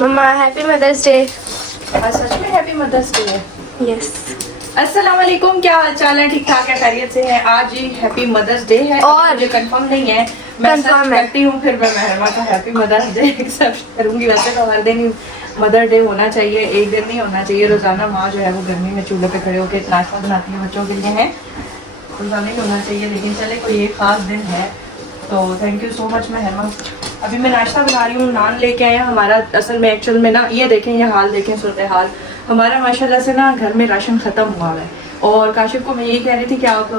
मम्मा happy mother's day. आज सच में happy mother's day है। यस। अस्सलाम वालेकुम, क्या हाल चाल है? ठीक ठाक है, खैरियत से है? आज ही हैप्पी मदर्स डे है और मुझे कंफर्म नहीं है, मैं सर्च confirm है। करती हूँ फिर मैं महरमा का हैप्पी मदर्स डे एक्सेप्ट करूँगी। वैसे तो हर दिन ही मदर डे होना चाहिए, एक दिन नहीं होना चाहिए। रोजाना माँ जो है वो गर्मी में चूल्हे पे खड़े होकर नाश्ता बनाती है बच्चों के लिए है, रोजाना ही होना चाहिए। लेकिन चले कोई एक खास दिन है तो thank you so much Mehram. अभी मैं नाश्ता बना रही हूँ, नान लेके आए हैं। हमारा असल में एक्चुअल में ना ये देखें, ये हाल देखें, सूरत हाल हमारा माशाल्लाह से ना घर में राशन ख़त्म हुआ है। और काशिफ को मैं यही कह रही थी कि आप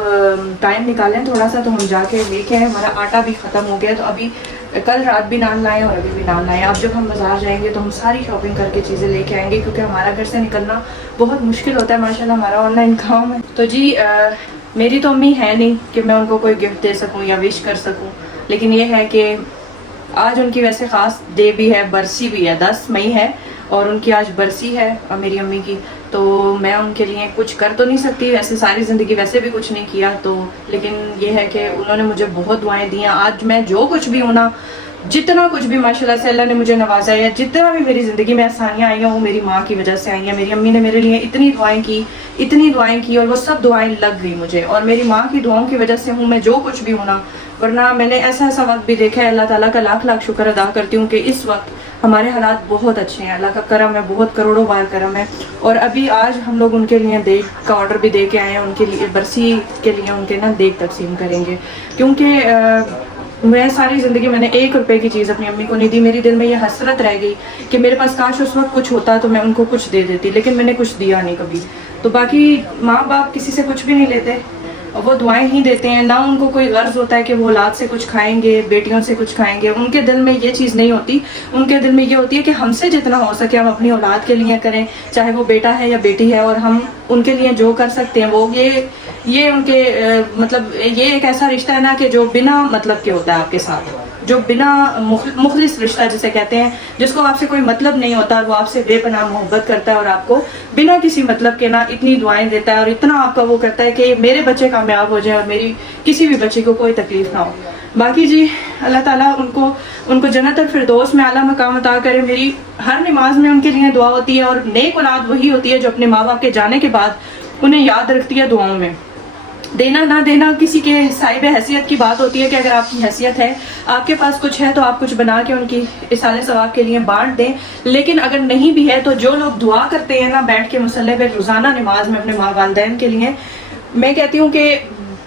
टाइम निकालें थोड़ा सा तो हम जाके लेके आए। हमारा आटा भी ख़त्म हो गया, तो अभी कल रात भी नान लाए और अभी भी नान लाए। अब जब हम बाज़ार जाएंगे तो हम सारी शॉपिंग करके चीज़ें लेके आएंगे, क्योंकि हमारा घर से निकलना बहुत मुश्किल होता है। माशाल्लाह हमारा ऑनलाइन काम है। तो जी मेरी तो अम्मी है नहीं कि मैं उनको कोई गिफ्ट दे सकूँ या विश कर सकूँ, लेकिन ये है कि आज उनकी वैसे ख़ास डे भी है, बरसी भी है, 10 मई है और उनकी आज बरसी है मेरी अम्मी की। तो मैं उनके लिए कुछ कर तो नहीं सकती, वैसे सारी ज़िंदगी वैसे भी कुछ नहीं किया तो, लेकिन ये है कि उन्होंने मुझे बहुत दुआएं दी हैं। आज मैं जो कुछ भी हूँ ना, जितना कुछ भी माशाल्लाह से अल्लाह ने मुझे नवाजा है, जितना भी मेरी ज़िंदगी में आसानियाँ आई हैं वो मेरी माँ की वजह से आई हैं। मेरी अम्मी ने मेरे लिए इतनी दुआएं की और वो सब दुआएं लग गई मुझे, और मेरी माँ की दुआओं की वजह से हूँ मैं जो कुछ भी हूँ ना। वरना मैंने ऐसा वक्त भी देखा है, अल्लाह ताला का लाख लाख शुक्र अदा करती हूँ कि इस वक्त हमारे हालात बहुत अच्छे हैं। अल्लाह का करम है, बहुत करोड़ों बार करम है। और अभी आज हम लोग उनके लिए देग का ऑर्डर भी दे के आए हैं, उनके लिए बरसी के लिए उनके ना देग तकसीम करेंगे। क्योंकि मैं सारी ज़िंदगी मैंने 1 रुपए की चीज़ अपनी अम्मी को नहीं दी। मेरी दिल में ये हसरत रह गई कि मेरे पास काश उस वक्त कुछ होता तो मैं उनको कुछ दे देती, लेकिन मैंने कुछ दिया नहीं कभी। तो बाकी माँ बाप किसी से कुछ भी नहीं लेते, वो दुआएं ही देते हैं। ना उनको कोई गर्ज होता है कि वो औलाद से कुछ खाएंगे, बेटियों से कुछ खाएंगे। उनके दिल में ये चीज़ नहीं होती, उनके दिल में ये होती है कि हमसे जितना हो सके हम अपनी औलाद के लिए करें, चाहे वो बेटा है या बेटी है, और हम उनके लिए जो कर सकते हैं वो ये उनके मतलब ये एक ऐसा रिश्ता है ना कि जो बिना मतलब के होता है आपके साथ, जो बिना मुखलिस रिश्ता जिसे कहते हैं, जिसको आपसे कोई मतलब नहीं होता, वो आपसे बेपनाह मोहब्बत करता है और आपको बिना किसी मतलब के ना इतनी दुआएं देता है और इतना आपका वो करता है कि मेरे बच्चे कामयाब हो जाए और मेरी किसी भी बच्चे को कोई तकलीफ ना हो। बाकी जी अल्लाह ताला उनको जन्नत फिरदौस में आला मकाम अता करे। मेरी हर नमाज में उनके लिए दुआ होती है, और नेक औलाद वही होती है जो अपने माँ बाप के जाने के बाद उन्हें याद रखती है दुआओं में। देना ना देना किसी के साहिब हैसियत की बात होती है कि अगर आपकी हैसियत है, आपके पास कुछ है, तो आप कुछ बना के उनकी इसाले सवाब के लिए बांट दें। लेकिन अगर नहीं भी है तो जो लोग दुआ करते हैं ना बैठ के मुसल्ले पे रोज़ाना नमाज में अपने माँ वालिदैन के लिए, मैं कहती हूँ कि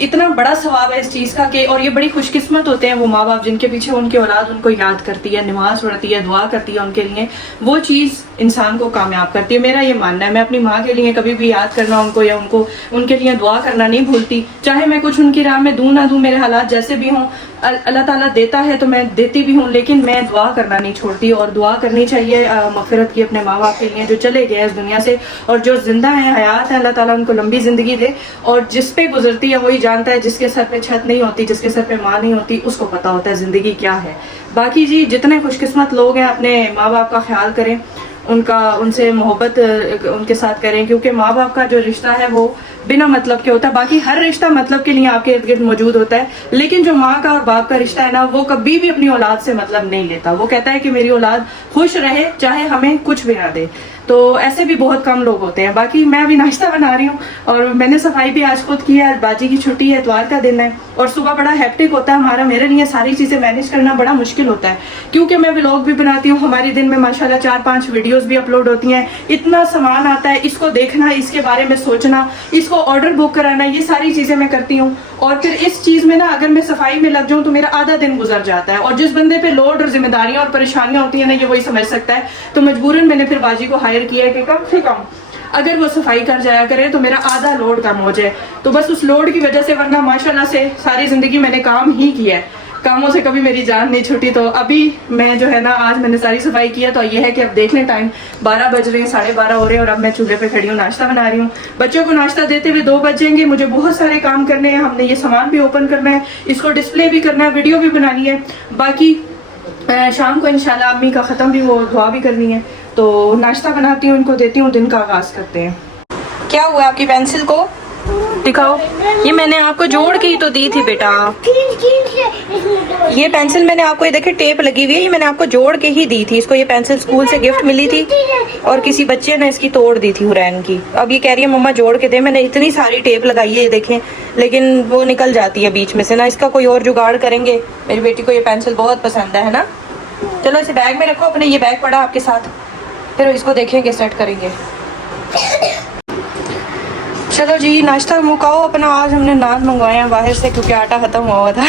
इतना बड़ा सवाब है इस चीज़ का कि, और ये बड़ी खुशकिस्मत होते हैं वो माँ बाप जिनके पीछे उनकी औलाद उनको याद करती है, नमाज पढ़ती है, दुआ करती है उनके लिए। वो चीज़ इंसान को कामयाब करती है, मेरा ये मानना है। मैं अपनी माँ के लिए कभी भी याद करना उनको या उनके लिए दुआ करना नहीं भूलती, चाहे मैं कुछ उनकी राह में दूँ ना दूँ, मेरे हालात जैसे भी हों। अल्लाह ताला देता है तो मैं देती भी हूँ, लेकिन मैं दुआ करना नहीं छोड़ती। और दुआ करनी चाहिए मग़फ़िरत की अपने माँ बाप के लिए जो चले गए इस दुनिया से, और जो जिंदा है, हयात है, अल्लाह ताला उनको लंबी ज़िंदगी दे। और जिस पे गुजरती है वही जानता है, जिसके सर पे छत नहीं होती, जिसके सर पे माँ नहीं होती, उसको पता होता है ज़िंदगी क्या है। बाकी जी जितने खुशकिस्मत लोग हैं अपने माँ बाप का ख्याल करें, उनसे मोहब्बत उनके साथ करें, क्योंकि माँ बाप का जो रिश्ता है वो बिना मतलब के होता है। बाकी हर रिश्ता मतलब के लिए आपके इर्द गिर्द मौजूद होता है, लेकिन जो माँ का और बाप का रिश्ता है ना, वो कभी भी अपनी औलाद से मतलब नहीं लेता। वो कहता है कि मेरी औलाद खुश रहे चाहे हमें कुछ भी ना दे। तो ऐसे भी बहुत कम लोग होते हैं। बाकी मैं अभी नाश्ता बना रही हूँ और मैंने सफाई भी आज खुद की है। आज बाजी की छुट्टी है, इतवार का दिन है, और सुबह बड़ा हेक्टिक होता है हमारा। मेरे लिए सारी चीज़ें मैनेज करना बड़ा मुश्किल होता है, क्योंकि मैं व्लॉग भी बनाती हूँ। हमारी दिन में माशाल्लाह 4-5 वीडियोस भी अपलोड होती हैं। इतना सामान आता है, इसको देखना, इसके बारे में सोचना, इसको ऑर्डर बुक कराना, ये सारी चीज़ें मैं करती हूँ। और फिर इस चीज़ में ना अगर मैं सफाई में लग जाऊँ तो मेरा आधा दिन गुजर जाता है। और जिस बंदे पे लोड और जिम्मेदारियाँ और परेशानियाँ होती हैं ना, ये वही समझ सकता है। तो मजबूरन मैंने फिर बाजी को हायर किया है कि कम से कम अगर वो सफाई कर जाया करे तो मेरा आधा लोड कम हो जाए। तो बस उस लोड की वजह से, वरना माशाल्लाह से सारी ज़िंदगी मैंने काम ही किया है, कामों से कभी मेरी जान नहीं छूटी। तो अभी मैं जो है ना, आज मैंने सारी सफाई किया, तो ये है कि अब देख लें टाइम 12 बज रहे हैं, 12:30 हो रहे हैं, और अब मैं चूल्हे पे खड़ी हूँ, नाश्ता बना रही हूँ। बच्चों को नाश्ता देते हुए 2 बजेंगे। मुझे बहुत सारे काम करने हैं। हमने ये सामान भी ओपन करना है, इसको डिस्प्ले भी करना है, वीडियो भी बनानी है। बाकी शाम को इंशाल्लाह अम्मी का ख़त्म भी, वो दुआ भी करनी है। तो नाश्ता बनाती हूँ, इनको देती हूँ, दिन का आगाज़ करते हैं। क्या हुआ आपकी पेंसिल को? दिखाओ, ये मैंने आपको जोड़ के ही तो दी थी बेटा। ये पेंसिल मैंने आपको, ये देखिए टेप लगी हुई है, ये मैंने आपको जोड़ के ही दी थी। इसको ये पेंसिल स्कूल से गिफ्ट मिली थी और किसी बच्चे ने इसकी तोड़ दी थी हुरैन की। अब ये कह रही है मम्मा जोड़ के दे। मैंने इतनी सारी टेप लगाई है ये देखें, लेकिन वो निकल जाती है बीच में से ना। इसका कोई और जुगाड़ करेंगे। मेरी बेटी को ये पेंसिल बहुत पसंद है ना। चलो इसे बैग में रखो अपने, ये बैग पड़ा आपके साथ, फिर इसको देखेंगे, सेट करेंगे। चलो जी नाश्ता मुकाओ अपना। आज हमने नान मंगवाए हैं बाहर से क्योंकि आटा ख़त्म हुआ था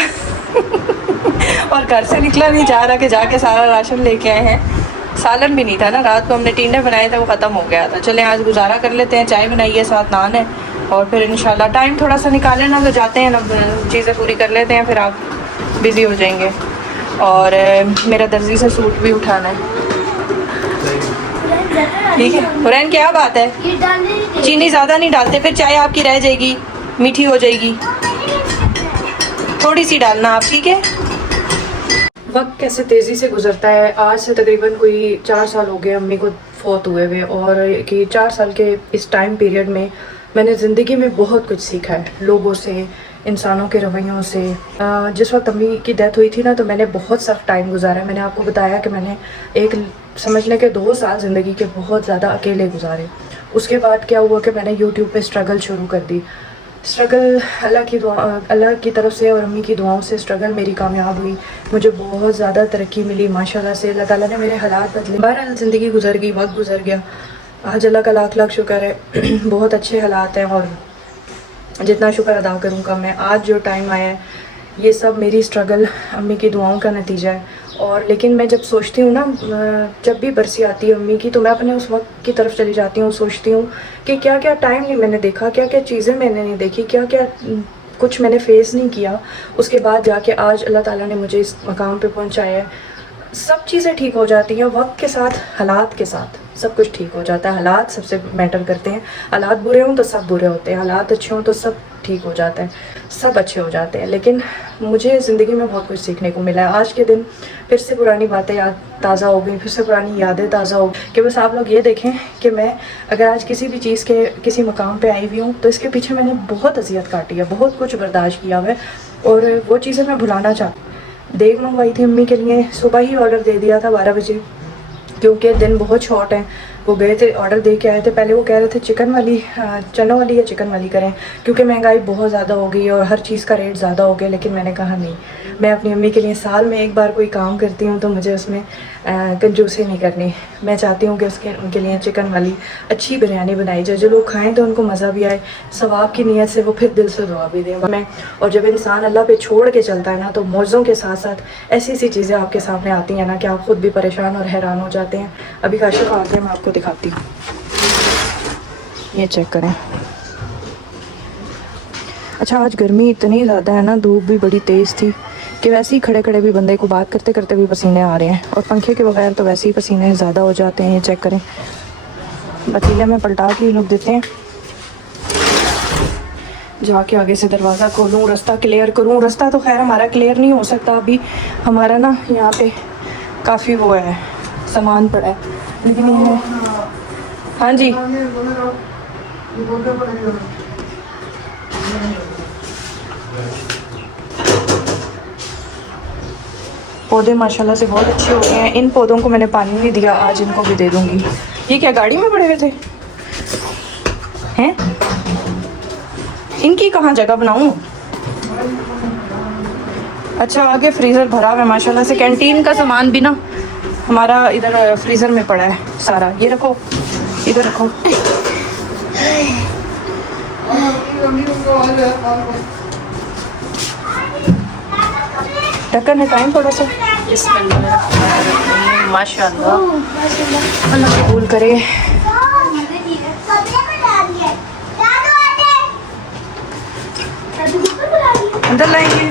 और घर से निकला नहीं जा रहा कि जाके सारा राशन लेके आए हैं। सालन भी नहीं था ना, रात को हमने टींडे बनाए थे, वो ख़त्म हो गया था। चलें आज गुजारा कर लेते हैं, चाय बनाई है, साथ नान है, और फिर इंशाल्लाह टाइम थोड़ा सा निकालें ना तो जाते हैं ना, चीज़ें पूरी कर लेते हैं, फिर आप बिज़ी हो जाएंगे। और मेरा दर्जी से सूट भी उठाना है। ठीक है हुरैन, क्या बात है? चीनी ज़्यादा नहीं डालते, फिर चाय आपकी रह जाएगी, मीठी हो जाएगी। थोड़ी सी डालना आप, ठीक है? वक्त कैसे तेज़ी से गुजरता है। आज से तकरीबन कोई 4 साल हो गए अम्मी को फौत हुए हुए, और कि 4 साल के इस टाइम पीरियड में मैंने ज़िंदगी में बहुत कुछ सीखा है, लोगों से, इंसानों के रवैयों से। जिस वक्त अम्मी की डेथ हुई थी ना, तो मैंने बहुत सख्त टाइम गुजारा है। मैंने आपको बताया कि मैंने एक समझने के 2 साल ज़िंदगी के बहुत ज़्यादा अकेले गुजारे। उसके बाद क्या हुआ कि मैंने यूट्यूब पे स्ट्रगल शुरू कर दी। स्ट्रगल अल्लाह की तरफ से और अम्मी की दुआओं से स्ट्रगल मेरी कामयाब हुई। मुझे बहुत ज़्यादा तरक्की मिली माशाल्लाह से। अल्लाह ताला ने मेरे हालात बदले। बहरहाल ज़िंदगी गुजर गई, वक्त गुजर गया। आज अल्लाह का लाख लाख शुक्र है बहुत अच्छे हालात हैं, और जितना शुक्र अदा करूँ कम है। आज जो टाइम आया है ये सब मेरी स्ट्रगल, अम्मी की दुआओं का नतीजा है। और लेकिन मैं जब सोचती हूँ ना, जब भी बरसी आती है अम्मी की, तो मैं अपने उस वक्त की तरफ चली जाती हूँ। सोचती हूँ कि क्या क्या टाइम नहीं मैंने देखा, क्या क्या चीज़ें मैंने नहीं देखी, क्या क्या कुछ मैंने फेस नहीं किया। उसके बाद जाके आज अल्लाह ताला ने मुझे इस मकाम पे पहुँचाया है। सब चीज़ें ठीक हो जाती हैं वक्त के साथ, हालात के साथ सब कुछ ठीक हो जाता है। हालात सबसे मैटर करते हैं। हालात बुरे हों तो सब बुरे होते हैं, हालात अच्छे हों तो सब ठीक हो जाता है, सब अच्छे हो जाते हैं। लेकिन मुझे ज़िंदगी में बहुत कुछ सीखने को मिला है। आज के दिन फिर से पुरानी बातें याद ताज़ा हो गई, फिर से पुरानी यादें ताज़ा हो कि बस आप लोग ये देखें कि मैं अगर आज किसी भी चीज़ के किसी मकाम पे आई हुई हूँ तो इसके पीछे मैंने बहुत अजियत काटी है, बहुत कुछ बर्दाश्त किया हुआ है, और वो चीज़ें मैं भुलाना चाहती हूँ। देख मंगवाई थी अम्मी के लिए, सुबह ही ऑर्डर दे दिया था 12 बजे, क्योंकि दिन बहुत शॉर्ट है। वो गए थे, ऑर्डर दे के आए थे। पहले वो कह रहे थे चिकन वाली, चनों वाली या चिकन वाली करें, क्योंकि महंगाई बहुत ज़्यादा हो गई और हर चीज़ का रेट ज़्यादा हो गया। लेकिन मैंने कहा नहीं, मैं अपनी अम्मी के लिए साल में एक बार कोई काम करती हूँ तो मुझे उसमें कंजूसी नहीं करनी। मैं चाहती हूँ कि उनके लिए चिकन वाली अच्छी बिरयानी बनाई जाए, जो लोग खाएँ तो उनको मज़ा भी आए, सवाब की नीयत से वो फिर दिल से दुआ भी दें मैं। और जब इंसान अल्लाह पे छोड़ के चलता है ना, तो मौज़ों के साथ साथ ऐसी ऐसी चीज़ें आपके सामने आती हैं ना कि आप ख़ुद भी परेशान और हैरान हो जाते हैं। अभी काशिफ आ गया, मैं आपको दिखाती हूँ, ये चेक करें। अच्छा आज गर्मी इतनी ज़्यादा है ना, धूप भी बड़ी तेज़ थी कि वैसे ही खड़े खड़े भी बंदे को बात करते करते भी पसीने आ रहे हैं, और पंखे के बगैर तो वैसे ही पसीने ज़्यादा हो जाते हैं। ये चेक करें, पतीले में पलटा के लोग देते हैं। जाके आगे से दरवाज़ा खोलूँ, रास्ता क्लियर करूँ। रास्ता तो खैर हमारा क्लियर नहीं हो सकता अभी, हमारा ना यहाँ पे काफ़ी वो है, सामान पड़ा है, लेकिन ये हाँ जी पौधे माशाल्लाह से बहुत अच्छे हो गए हैं। इन पौधों को मैंने पानी नहीं दिया, आज इनको भी दे दूंगी। ये क्या गाड़ी में पड़े हुए थे हैं? इनकी कहाँ जगह बनाऊं? अच्छा आगे फ्रीज़र भरा हुआ है माशाल्लाह से। कैंटीन का सामान भी ना हमारा इधर फ्रीज़र में पड़ा है सारा। ये रखो, इधर रखो। ढक्कन है टाइम थोड़ा सा। माशाल्लाह, अल्लाह कबूल करे। अंदर लाएंगे।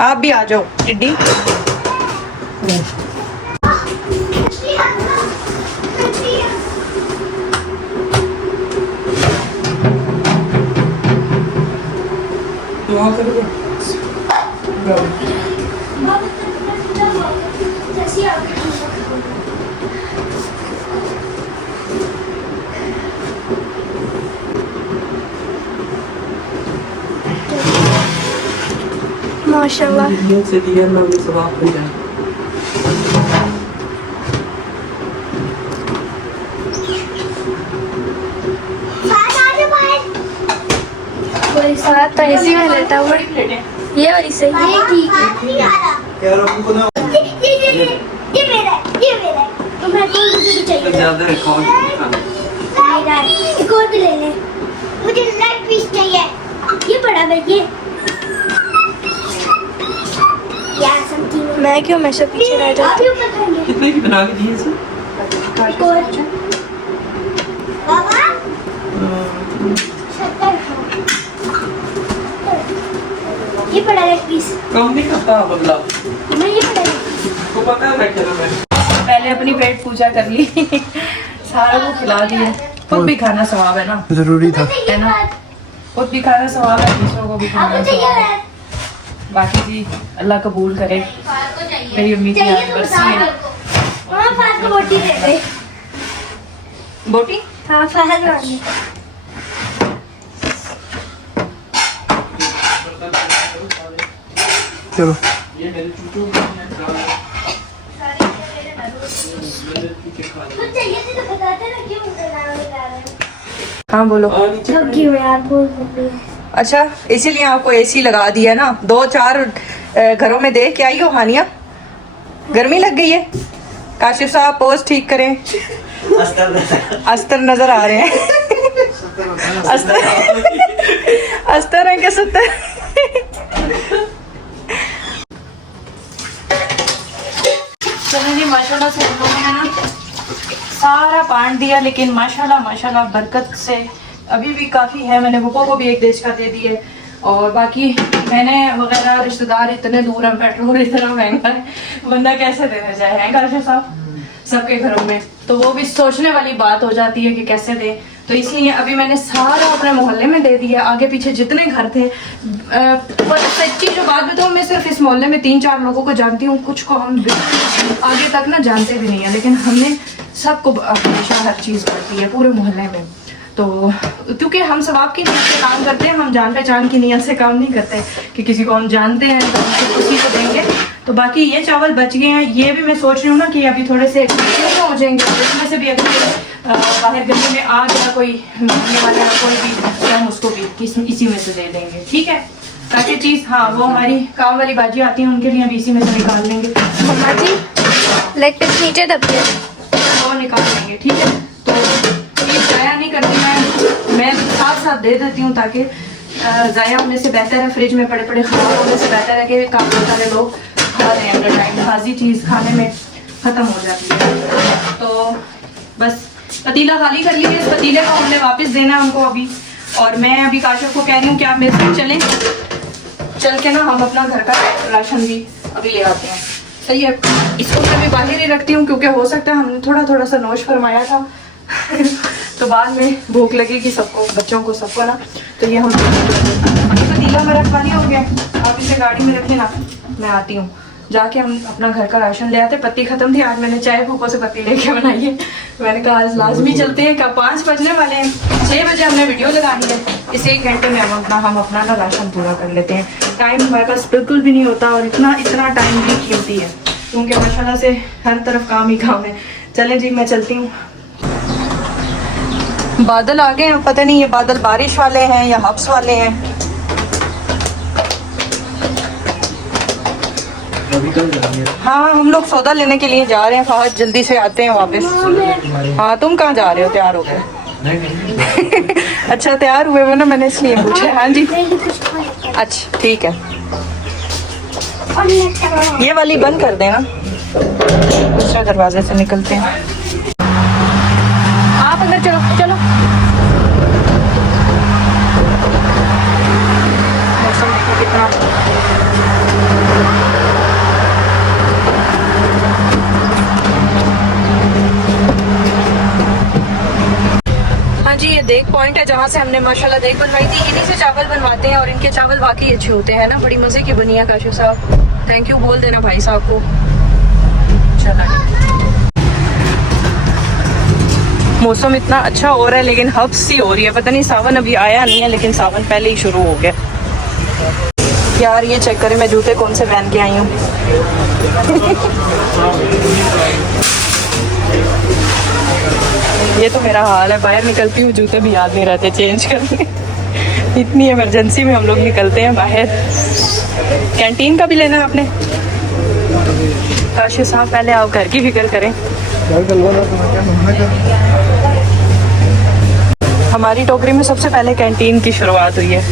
आप भी आ जाओ टिड्डी। माशाल्लाह। से दिया ना भी सवाब हो जाए। कोई साथ तो ऐसी में लेता हूँ। बड़ी प्लेट है। ये वाली सही है। ये ठीक है। यार हमको ना ये मेरा है। तो मैं तो मुझे भी चाहिए। ज्यादा रिकॉर्ड मेरा है। एक और भी ले ले। मुझे लेग पीस चाहिए। ये बड़ा है ये। यार समझी नहीं। मैं क्यों हमेशा पीछे रह आप जाती ही ऊपर खाएंगे। कितने की बना के दिए सर? एक और। बाबा 70 ये बड़ा लेग पीस। कम नहीं करता बदला। मैं ये बड़ा लेग पीस। तो पता है क्या मैं पहले अपनी पेट पूजा कर ली सारा को खिला दिया। खुद भी खाना सवाब है ना, जरूरी था। है ना, खुद भी खाना सवाब है, दूसरों को भी खाना आपको सवाब है। चाहिए बाकी जी अल्लाह कबूल करे। मेरी उम्मीद की आज बरसी है। हाँ फाद को बोटी दे दे। बोटी हाँ फाद वाली। चलो कुछ चाहिए थी तो बताते ना क्यों नाम बता रहे हैं। हाँ बोलो। थक गई हूँ यार बहुत। अच्छा इसीलिए आपको एसी लगा दिया ना। 2-4 घरों में देख के आई हो हानिया, गर्मी लग गई है। काशिफ साहब पोज ठीक करें। अस्तर नजर आ रहे हैं। अस्तर है क्या 70? चलो जी माशाल्लाह से हम लोगों ने ना सारा बांट दिया, लेकिन माशाल्लाह माशाल्लाह बरकत से अभी भी काफ़ी है। मैंने बुपो को भी 1 देश का दे दिए और बाकी मैंने वगैरह रिश्तेदार इतने दूर हैं, पेट्रोल इतना महंगा है, बंदा कैसे देने जाए, हैं काशिफ साहब सबके घरों में। तो वो भी सोचने वाली बात हो जाती है कि कैसे दे। तो इसलिए अभी मैंने सारा अपने मोहल्ले में दे दिया, आगे पीछे जितने घर थे। पर सच्ची जो बात बताऊँ, मैं सिर्फ इस मोहल्ले में 3-4 लोगों को जानती हूँ, कुछ को हम आगे तक ना जानते भी नहीं है, लेकिन हमने सबको हमेशा हर चीज़ पड़ती है पूरे मोहल्ले में। तो क्योंकि हम सवाब की नीयत से काम करते हैं, हम जान पहचान की नीयत से काम नहीं करते कि किसी को हम जानते हैं तो हम उसी को देंगे। तो बाकी ये चावल बच गए हैं, ये भी मैं सोच रही हूँ ना कि अभी थोड़े से हो जाएंगे, इसमें से भी अगर बाहर गली में आ गया कोई मांगने वाला कोई भी, तो हम उसको भी इसी में से दे देंगे, ठीक है। ताकि चीज़, हाँ वो हमारी काम वाली बाजी आती है, उनके लिए हम इसी में से निकाल लेंगे। मम्मा जी लेग पीस नीचे दबे वो निकाल लेंगे, ठीक है। तो ये ज़ाया नहीं करती, मैं साथ साथ दे देती हूँ ताकि ज़ाया होने से बेहतर है, फ्रिज में पड़े पड़े ख़राब होने से बेहतर है कि काम सारे लोग खा रहे हैं अंडर टाइम, ताज़ी चीज़ खाने में ख़त्म हो जाती है। तो बस पतीला खाली कर लीजिए, इस पतीले को हमने वापस देना है उनको अभी। और मैं अभी काशिफ को कह रही हूँ कि आप मेरे साथ चलें, चल के ना हम अपना घर का राशन भी अभी ले आते हैं, सही है। इसको मैं अभी बाहर ही रखती हूँ क्योंकि हो सकता है हमने थोड़ा सा नोश फरमाया था तो बाद में भूख लगेगी सबको, बच्चों को, सबको ना। तो ये हम पतीला मेरा खाली हो गया, आप इसे गाड़ी में रख लेना, मैं आती हूँ। जाके हम अपना घर का राशन ले आते। पत्ती खत्म थी, आज मैंने चाय भूखों से पत्ती लेके बनाई है। मैंने कहा आज लाजमी चलते हैं, क्या 5 बजने वाले हैं, 6 बजे हमने वीडियो लगानी है, इस 1 घंटे में हम अपना ना राशन पूरा कर लेते हैं। टाइम हमारे पास बिल्कुल भी नहीं होता और इतना टाइम भी कीमती है क्योंकि माशाल्लाह से हर तरफ काम ही काम है। चलें जी मैं चलती हूँ। बादल आ गए हैं, पता नहीं ये बादल बारिश वाले हैं या हब्स वाले हैं। हाँ हम लोग सौदा लेने के लिए जा रहे हैं, फहद जल्दी से आते हैं वापस। हाँ तुम कहाँ जा रहे हो, तैयार हो गए? अच्छा तैयार हुए हो ना, मैंने इसलिए पूछा। हाँ जी अच्छा ठीक है, ये वाली बंद कर देना, दूसरे दरवाजे से निकलते हैं। आप अंदर चलो चलो। मौसम देखो कितना, हाँ जी ये देख पॉइंट है जहाँ से हमने माशाल्लाह देख बनवाई थी। इन्हीं से चावल बनवाते हैं और इनके चावल वाकई अच्छे होते हैं ना, बड़ी मजे की बनी है। काशिफ साहब थैंक यू बोल देना भाई साहब को। चला मौसम इतना अच्छा हो रहा है लेकिन हब्स सी हो रही है, पता नहीं सावन अभी आया नहीं है लेकिन सावन पहले ही शुरू हो गया। यार ये चेक करें मैं जूते कौन से पहन के आई हूँ। ये तो मेरा हाल है, बाहर निकलती हूँ जूते भी याद नहीं रहते चेंज करने। इतनी इमरजेंसी में हम लोग निकलते हैं बाहर। कैंटीन का भी लेना है आपने? काशी साहब पहले आप घर की फिक्र करें। हमारी टोकरी में सबसे पहले कैंटीन की शुरुआत हुई है।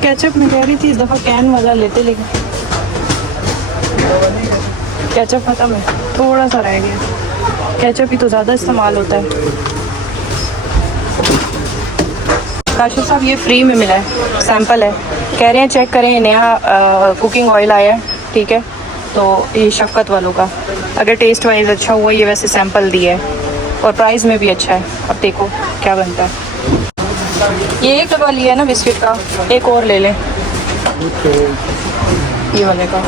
केचप में कह रही थी इस दफ़ा कैन वाला लेते, लेकिन केचप खत्म है, थोड़ा सा रह गया। केचप ही तो ज़्यादा इस्तेमाल होता है। काशिफ साहब ये फ्री में मिला है, सैंपल है, कह रहे हैं चेक करें, नया कुकिंग ऑयल आया है, ठीक है, तो ये शफ़क़त वालों का, अगर टेस्ट वाइज अच्छा हुआ, ये वैसे सैंपल दिया है और प्राइस में भी अच्छा है। अब देखो क्या बनता है। ये एक डब्बा लिया है ना बिस्किट का, एक और ले लें ये वाले का।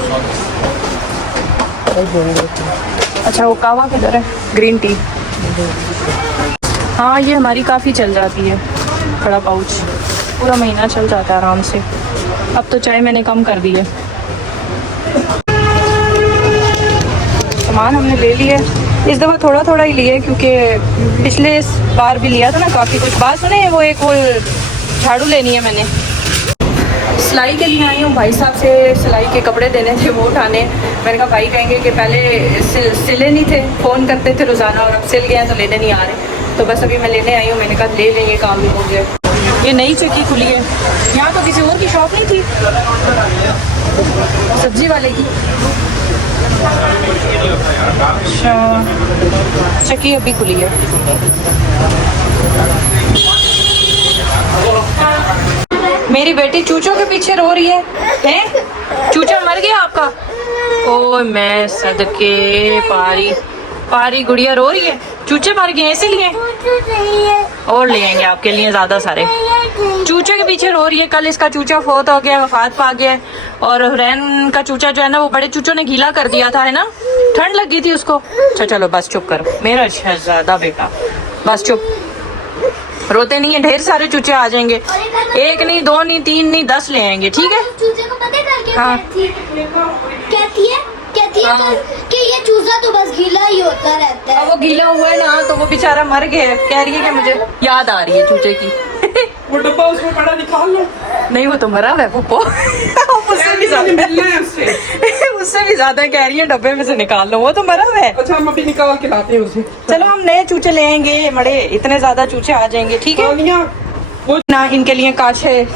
अच्छा वो कावा किधर है? ग्रीन टी, हाँ ये हमारी काफ़ी चल जाती है, बड़ा पाउच पूरा महीना चल जाता है आराम से। अब तो चाय मैंने कम कर दी है। सामान हमने ले लिया, इस दफ़ा थोड़ा थोड़ा ही लिया क्योंकि पिछले बार भी लिया था ना काफ़ी कुछ। बात सुने, वो एक वो झाड़ू लेनी है मैंने, सिलाई के लिए आई हूँ। भाई साहब से सिलाई के कपड़े देने थे, वो उठाने। मैंने कहा भाई कहेंगे कि पहले सिले नहीं थे, फ़ोन करते थे रोज़ाना, और अब सिल गए हैं तो लेने नहीं आ रहे, तो बस अभी मैं लेने आई हूँ। मैंने कहा ले लेंगे, काम भी हो गया। ये नई चक्की खुली है, यहाँ तो किसी और की शॉप नहीं थी, सब्जी वाले की। अच्छा चक्की अभी खुली है। मेरी बेटी चूचों के पीछे रो रही है, हैं? चूचा मर गया आपका? ओ मैं सदके, पारी गुड़िया रो रही है, चूचे मर गए इसीलिए। और ले आएंगे आपके लिए ज़्यादा सारे। चूचे के पीछे रो रही है, कल इसका चूचा फोत हो गया, वफात पा गया, और हुरैन का चूचा जो है ना वो बड़े चूचों ने गीला कर दिया था, है ना, ठंड लगी थी उसको। अच्छा चलो बस चुप करो मेरा शहजादा बेटा, बस चुप, रोते नहीं है, ढेर सारे चूचे आ जाएंगे, एक नहीं, दो नहीं, तीन नहीं, 10 ले आएंगे, ठीक है? चूजे को पता है क्या हाँ। कहती है कि ये चूजा तो बस गीला ही होता रहता है। अब वो गीला हुआ है ना, तो वो बेचारा मर गया। कह रही है कि मुझे याद आ रही है चूचे की। वो डब्बा उसमें पड़ा, निकाल लो। नहीं वो तो मरा हुआ है पुप्पो। उससे भी ज्यादा उससे भी ज्यादा कह रही है डब्बे में से निकाल लो, वो तो मरा हुआ है। अच्छा हम अभी निकाल के लाते हैं उसे। चलो हम नए चूचे ले आएंगे, मड़े इतने ज्यादा चूचे आ जाएंगे, ठीक है वो ना। इनके लिए काछ है।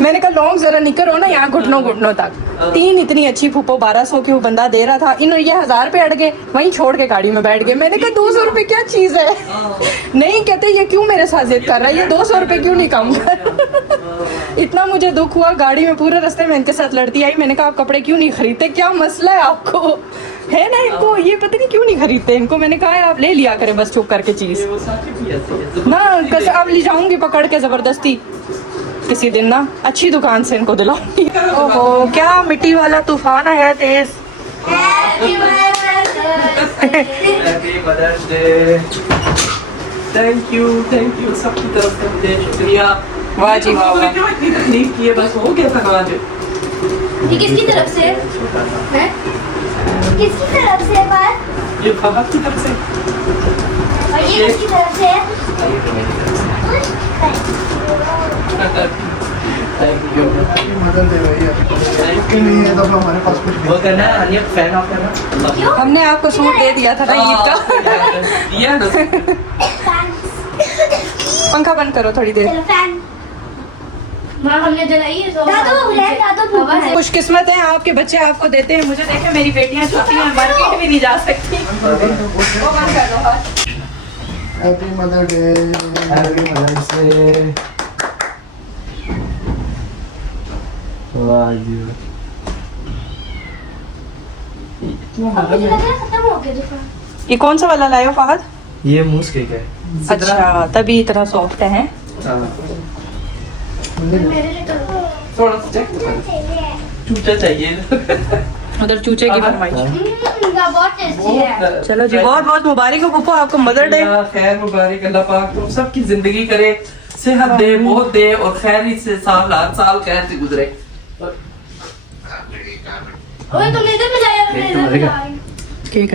मैंने कहा लॉन्ग जरा निकर हो ना यहाँ घुटनों तक। 3 इतनी अच्छी फूफो 1200 की वो बंदा दे रहा था, इन ये 1000 पे अड़ गए, वहीं छोड़ के गाड़ी में बैठ गए। मैंने कहा 200 रुपए क्या चीज है? नहीं कहते ये क्यों मेरे साथ जिद कर रहा है, ये 200 रुपए क्यों नहीं कम कर? इतना मुझे दुख हुआ, गाड़ी में पूरे रास्ते में इनके साथ लड़ती आई। मैंने कहा आप कपड़े क्यों नहीं खरीदते, क्या मसला है आपको, है ना? इनको ये पता नहीं क्यों नहीं खरीदते इनको। मैंने कहा आप ले लिया करें बस चुप करके चीज ना, कैसे अब ले जाऊंगी पकड़ के जबरदस्ती किसी दिन ना, अच्छी दुकान से इनको दिलाऊंगी। ओहो क्या मिट्टी वाला तूफान है तेज। Happy mother's day. Thank you सबकी तरफ से मुझे शुक्रिया। वाह जी वाह वाह। क्यों इतनी तकलीफ की है, बस हो गया था आज। ये किसकी तरफ से है? किसकी तरफ से है बात? ये फहद की तरफ से, और ये किसकी तरफ से है? Thank you. मदद दे रही है कि नहीं है, तो हमारे पास कुछ वो करना है अनिया, फैन ऑफ करना। हमने आपको सूट दे दिया था ना ईद का। दिया ना। पंखा बंद करो थोड़ी देर। चलो फैन माँ हमने जलाई है, दादू खुशकिस्मत है आपके बच्चे आपको देते हैं। मुझे देखे मेरी बेटियां छोटी हैं, मार्केट भी नहीं जा सकती। वो बंद कर दो। Happy mother day. Happy mother's day. वाह जी, मुझे लग रहा है खत्म हो गया दुकान। ये कौन सा वाला लाए हो फहद? ये मूस केक है। अच्छा तभी इतना सॉफ्ट है। मेरे लिए तो थोड़ा सा चेक तो करो। चूचा चाहिए। उधर चूचे की फरमाइश। बहुत टेस्टी है। चलो जी बहुत बहुत मुबारक हो पुप्पो आपको मदर डे। खैर मुबारक, अल्लाह पाक तुम सबकी जिंदगी करे, सेहत दे, बहुत दे और खैरी से साल हर साल खैर से गुजरे। ओए तुमने इधर में जाया, केक तो मरेगा। केक